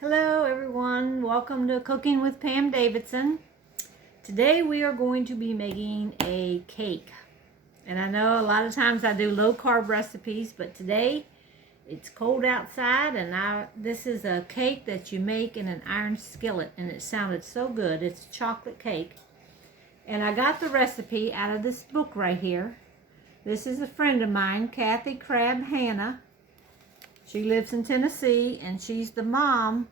Hello everyone, welcome to Cooking with Pam Davidson. Today we are going to be making a cake. And I know a lot of times I do low carb recipes, but today it's cold outside and this is a cake that you make in an iron skillet, and it sounded so good. It's a chocolate cake. And I got the recipe out of this book right here. This is a friend of mine, Kathy Crab Hannah. She lives in Tennessee, and she's the mom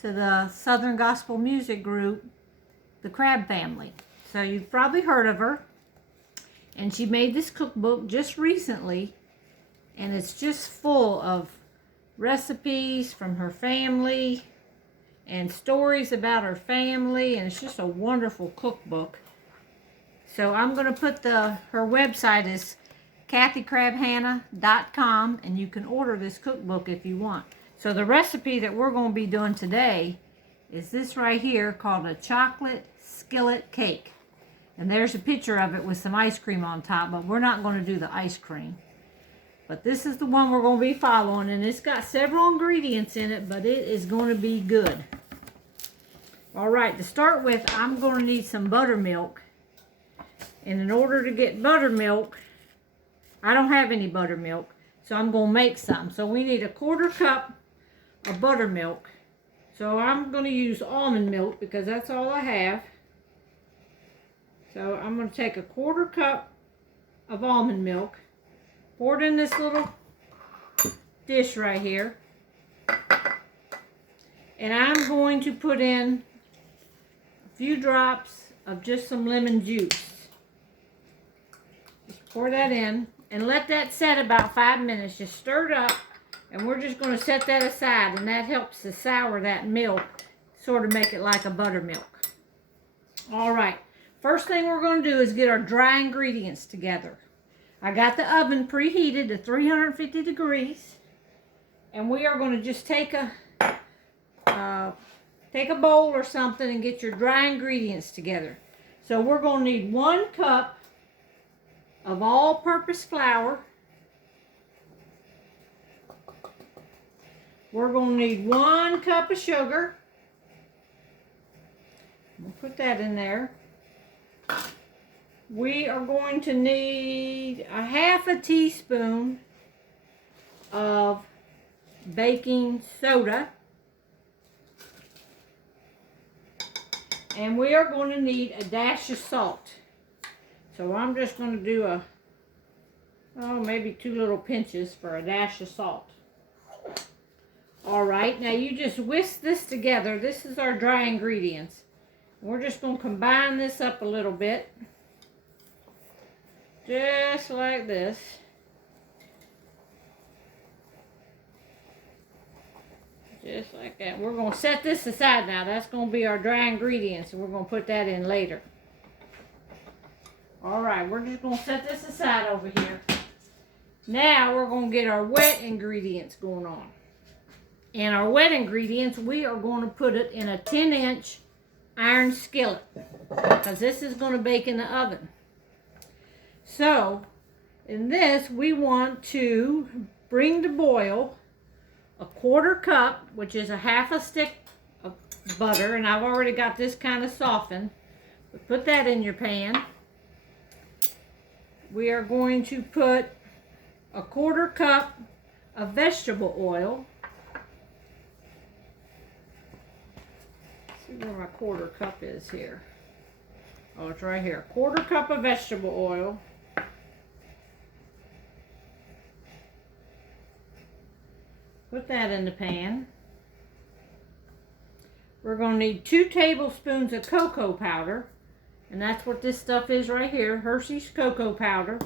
to the Southern Gospel music group, the Crab Family. So you've probably heard of her. And she made this cookbook just recently, and it's just full of recipes from her family and stories about her family, and it's just a wonderful cookbook. So I'm going to put her website is kathycrabhannah.com, and you can order this cookbook if you want. So the recipe that we're going to be doing today is this right here, called a chocolate skillet cake. And there's a picture of it with some ice cream on top, but we're not going to do the ice cream. But this is the one we're going to be following, and it's got several ingredients in it, but it is going to be good. All right, to start with, I'm going to need some buttermilk. And in order to get buttermilk, I don't have any buttermilk, so I'm going to make some. So we need a 1/4 cup of buttermilk. So I'm going to use almond milk because that's all I have. So I'm going to take a 1/4 cup of almond milk, pour it in this little dish right here. And I'm going to put in a few drops of just some lemon juice. Just pour that in. And let that set about 5 minutes. Just stir it up, and we're just going to set that aside, and that helps to sour that milk, sort of make it like a buttermilk. All right, first thing we're going to do is get our dry ingredients together. I got the oven preheated to 350 degrees, and we are going to just take a bowl or something and get your dry ingredients together. So we're going to need 1 cup of all-purpose flour. We're going to need 1 cup of sugar. We'll put that in there. We are going to need a 1/2 teaspoon of baking soda. And we are going to need a dash of salt. So I'm just going to do maybe 2 little pinches for a dash of salt. All right, now you just whisk this together. This is our dry ingredients. We're just going to combine this up a little bit. Just like this. Just like that. We're going to set this aside now. That's going to be our dry ingredients, and we're going to put that in later. All right, we're just going to set this aside over here. Now we're going to get our wet ingredients going on. And our wet ingredients, we are going to put it in a 10-inch iron skillet, because this is going to bake in the oven. So, in this, we want to bring to boil a 1/4 cup, which is a 1/2 stick of butter, and I've already got this kind of softened. But put that in your pan. We are going to put a 1/4 cup of vegetable oil. Let's see where my 1/4 cup is here. Oh, it's right here. 1/4 cup of vegetable oil. Put that in the pan. We're going to need 2 tablespoons of cocoa powder. And that's what this stuff is right here, Hershey's cocoa powder.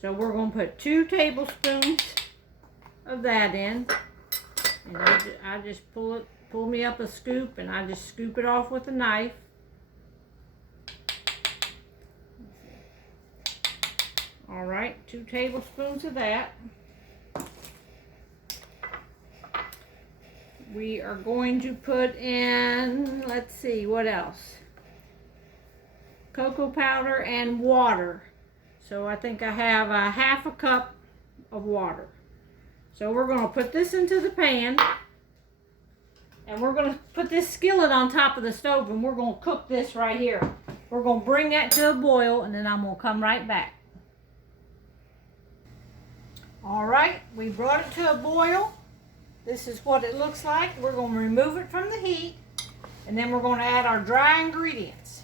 So we're going to put 2 tablespoons of that in. And I just pull me up a scoop, and I just scoop it off with a knife. All right, 2 tablespoons of that. We are going to put in, let's see, what else? Cocoa powder and water. So I think I have a 1/2 cup of water. So we're going to put this into the pan. And we're going to put this skillet on top of the stove, and we're going to cook this right here. We're going to bring that to a boil, and then I'm going to come right back. All right, we brought it to a boil. This is what it looks like. We're going to remove it from the heat, and then we're going to add our dry ingredients.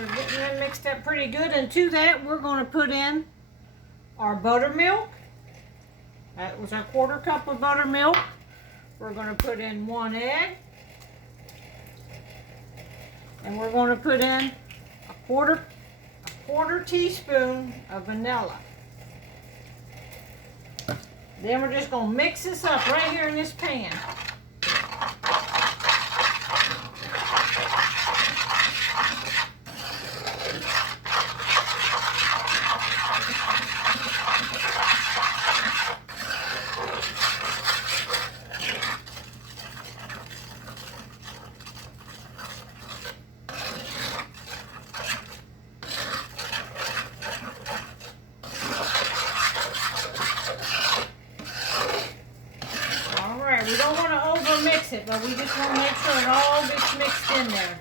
We're getting that mixed up pretty good, and to that we're going to put in our buttermilk. That was a 1/4 cup of buttermilk. We're going to put in 1 egg, and we're going to put in a quarter teaspoon of vanilla. Then we're just going to mix this up right here in this pan. We don't want to over mix it, but we just want to make sure it all gets mixed in there.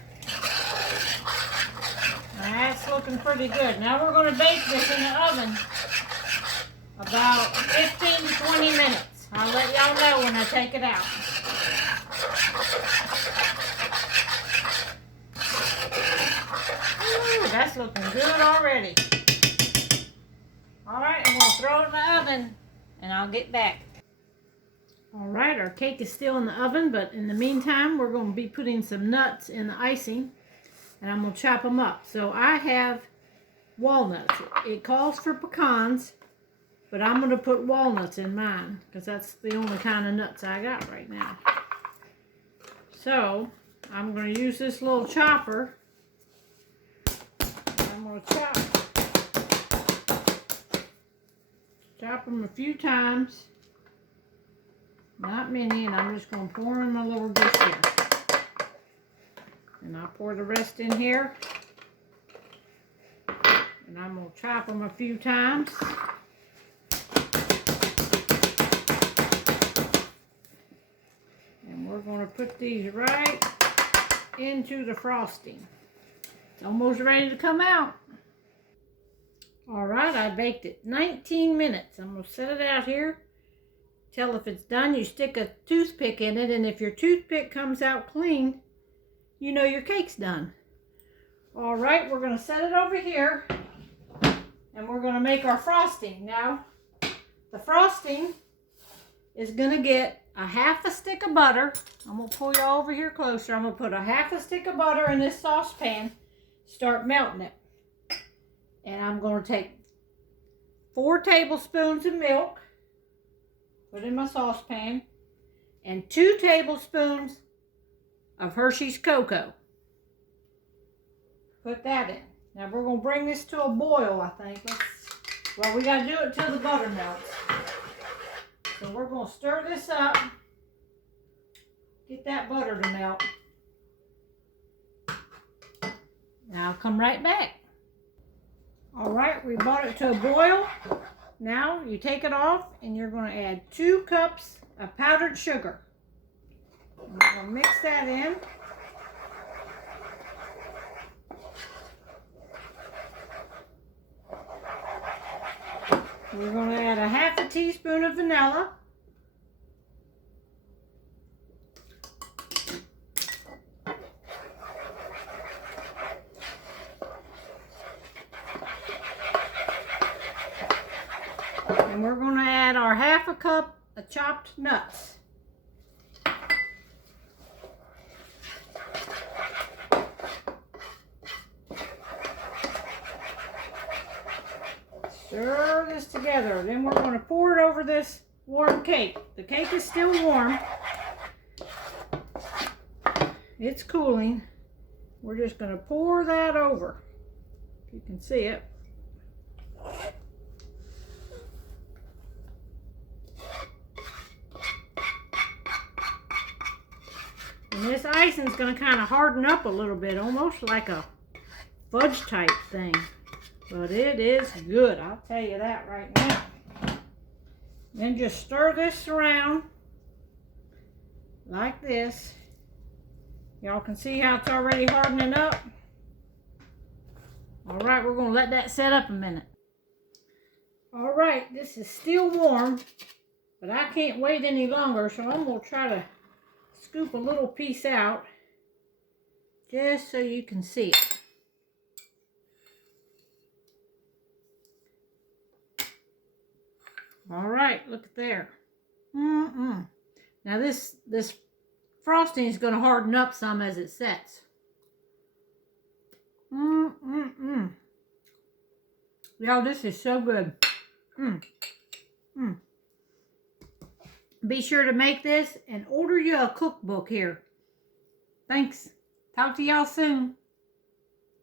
That's looking pretty good. Now we're going to bake this in the oven about 15 to 20 minutes. I'll let y'all know when I take it out. Ooh, that's looking good already. Alright, I'm going to throw it in the oven and I'll get back. Alright, our cake is still in the oven, but in the meantime, we're going to be putting some nuts in the icing, and I'm going to chop them up. So I have walnuts. It calls for pecans, but I'm going to put walnuts in mine, because that's the only kind of nuts I got right now. So, I'm going to use this little chopper. I'm going to chop them a few times. Not many, and I'm just going to pour in my little dish here. And I'll pour the rest in here. And I'm going to chop them a few times. And we're going to put these right into the frosting. It's almost ready to come out. Alright, I baked it 19 minutes. I'm going to set it out here. Till if it's done, you stick a toothpick in it, and if your toothpick comes out clean, you know your cake's done. All right, we're going to set it over here, and we're going to make our frosting. Now, the frosting is going to get a 1/2 stick of butter. I'm going to pull you over here closer. I'm going to put a 1/2 stick of butter in this saucepan, start melting it. And I'm going to take 4 tablespoons of milk, put in my saucepan, and 2 tablespoons of Hershey's cocoa. Put that in. Now we're going to bring this to a boil, I think. Well, we got to do it till the butter melts. So we're going to stir this up. Get that butter to melt. Now I'll come right back. Alright, we brought it to a boil. Now you take it off and you're going to add 2 cups of powdered sugar. And we're going to mix that in. We're going to add a 1/2 teaspoon of vanilla. And we're going to add our 1/2 cup of chopped nuts. Stir this together. Then we're going to pour it over this warm cake. The cake is still warm. It's cooling. we're just going to pour that over. If you can see it. And this icing's going to kind of harden up a little bit, almost like a fudge type thing. But it is good, I'll tell you that right now. Then just stir this around like this. Y'all can see how it's already hardening up. All right, we're going to let that set up a minute. All right, this is still warm, but I can't wait any longer, so I'm going to try to scoop a little piece out just so you can see it. All right, look at there. Now this frosting is going to harden up some as it sets. Y'all, this is so good. Be sure to make this and order you a cookbook here. Thanks. Talk to y'all soon.